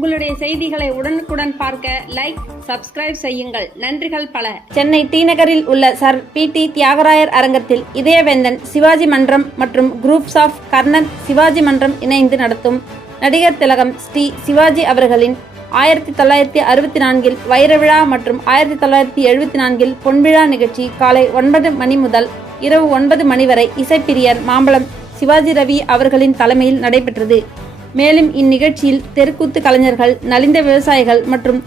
உங்களுடைய செய்திகளை உடனுக்குடன் பார்க்க லைக், சப்ஸ்கிரைப் செய்யுங்கள். நன்றிகள் பல. சென்னை டி நகரில் உள்ள சர் பி.டி. தியாகராயர் அரங்கத்தில் இதயவேந்தன் சிவாஜி மன்றம் மற்றும் குரூப்ஸ் ஆஃப் கர்னல் சிவாஜி மன்றம் இணைந்து நடத்தும் நடிகர் திலகம் ஸ்ரீ சிவாஜி அவர்களின் 1964 வைரவிழா மற்றும் 1974 பொன்விழா நிகழ்ச்சி காலை 9 மணி முதல் இரவு 9 மணி வரை இசைப்பிரியர் மாம்பலம் சிவாஜி ரவி அவர்களின் தலைமையில் நடைபெற்றது. மேலும் இந்நிகழ்ச்சியில் தெருக்கூத்து கலைஞர்கள், நலிந்த விவசாயிகள் மற்றும்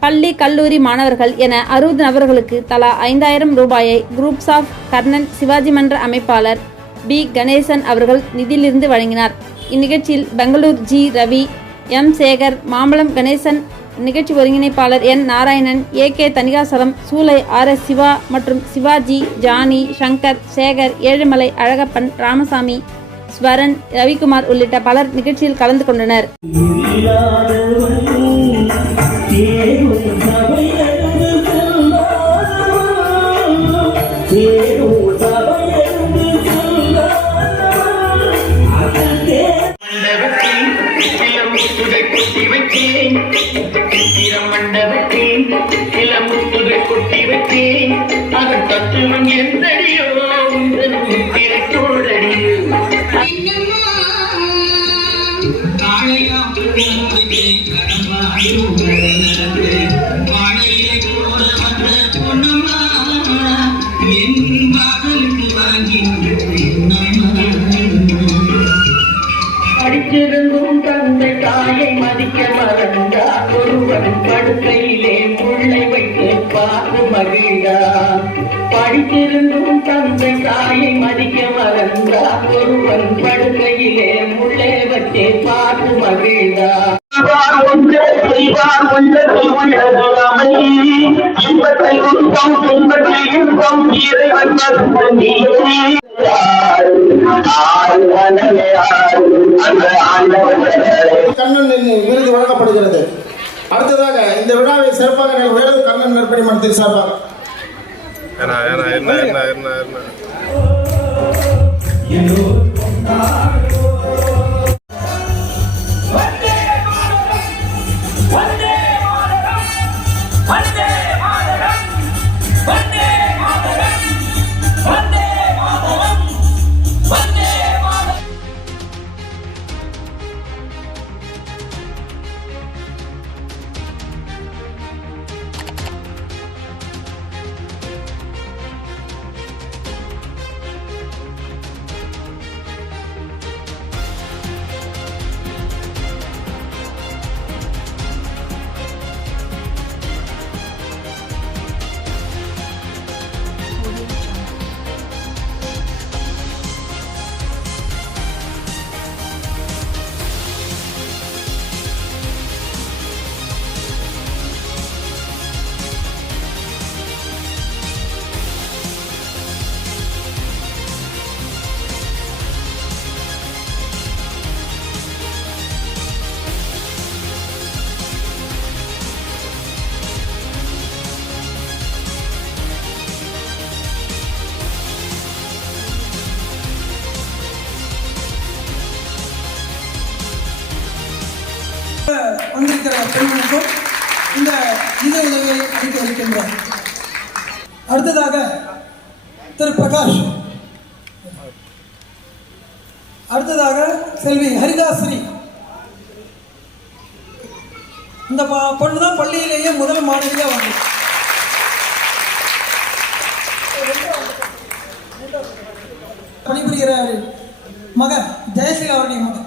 பள்ளி கல்லூரி மாணவர்கள் என 60 நபர்களுக்கு தலா 5000 ரூபாயை குரூப்ஸ் ஆஃப் கர்னல் சிவாஜி மன்ற அமைப்பாளர் பி. கணேசன் அவர்கள் நிதியிலிருந்து வழங்கினார். இந்நிகழ்ச்சியில் பெங்களூர் ஜி. ரவி, எம். சேகர், மாம்பலம் கணேசன், நிகழ்ச்சி ஒருங்கிணைப்பாளர் என். நாராயணன், ஏ.கே. தணிகாசலம், சூலை ஆர்.எஸ். சிவா மற்றும் சிவாஜி, ஜானி, சங்கர், சேகர், ஏழுமலை, அழகப்பன், ராமசாமி, ஸ்வரன், ரவிக்குமார் உள்ளிட்ட பலர் நிகழ்ச்சியில் கலந்து கொண்டனர். படிச்சிருந்தும் தந்தை தாயை மதிக்க மறந்தார். ஒருவன் படுக்கையிலே முள்ளை வைத்து பார்த்து மகிழ்ந்தார். படிச்சிருந்தும் தந்தை தாயை மதிக்க மறந்தார். ஒருவன் படுக்கையிலே முள்ளை வச்சு பார்த்து மகிழ்ந்தார். கண்ணன் விருது வழங்கப்படுகிறது. அடுத்ததாக இந்த விழாவை சிறப்பாக வேலூர் கண்ணன் நற்பணி மன்றத்தின் சார்பாக வந்திருக்கிற பெண்களுக்கும் இந்த நிதி உதவியை அளிக்க இருக்கின்றோம். அடுத்ததாக திரு பிரகாஷ், அடுத்ததாக செல்வி ஹரிதாஸ்ரீ. இந்த பொண்ணு தான் பள்ளியிலேயே முதல் மாணவியாக வந்து பணிபுரிகிற மகன் ஜெயஸ்ரீ அவருடைய மகன்.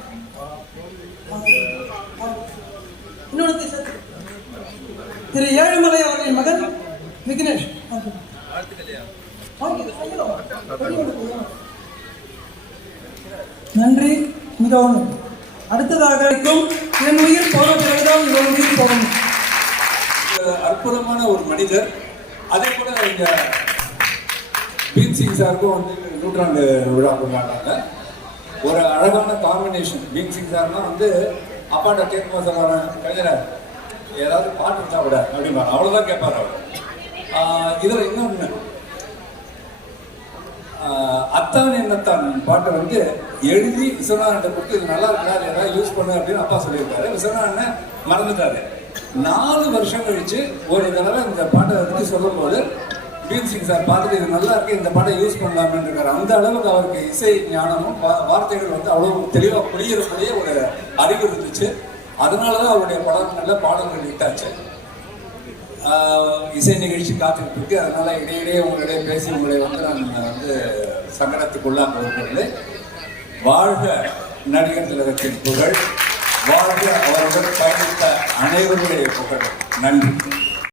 திரு ஏழுமலை அவர்களின் மகன் விக்னேஷ். நன்றி, மிகவும். அடுத்ததாக என் உயிர் போன பிறகுதான் உங்கள் உயிர் போகணும். அற்புதமான ஒரு மனிதர். அதே போல இங்க பீம் சிங் சாருக்கும் வந்து 100ஆண்டு விழா கொண்டாடுறாங்க. ஒரு அழகான காம்பினேஷன். பீம் சிங் சார்னா வந்து அப்பாட்ட கேட்குமா சொல்லுவாங்க, கலைஞர ஏதாவது பாட்டு இருந்தா விட அப்படிம்பாங்க. அவ்வளோதான் கேட்பார் அவர். இதில் இன்னொன்று அத்தான் என்னத்தான் பாட்டை வந்து எழுதி விஸ்வநாதன் கொடுத்து இது நல்லா இருக்கா ஏதாவது யூஸ் பண்ணு அப்படின்னு அப்பா சொல்லியிருக்காரு. விஸ்வநாதன் மறந்துட்டாரு. 4 வருஷம் கழிச்சு ஒரு தடவை இந்த பாட்டை பற்றி சொல்லும் போது பீம் சிங் சார் பார்த்துட்டு இது நல்லா இருக்கு, இந்த பாட்டை யூஸ் பண்ணலாம்னு இருக்காரு. அந்த அளவுக்கு அவருக்கு இசை ஞானமும் வார்த்தைகள் வந்து அவ்வளவு தெளிவாக புரியக்கூடிய ஒரு அறிவு இருந்துச்சு. அதனாலதான் அவருடைய படங்கள்ல பாடல்கள் விட்டாச்சு. இசை நிகழ்ச்சி காத்துட்டு இருக்கு. அதனால இடையிடையே உங்களிடையே பேசி உங்களை வந்து நான் வந்து சங்கடத்துக்குள்ளாக போகிறது. வாழ்க நடிகர் திலகத்தின் புகழ், வாழ்க அவருடன் பயணித்த அனைவருடைய புகழ். நன்றி.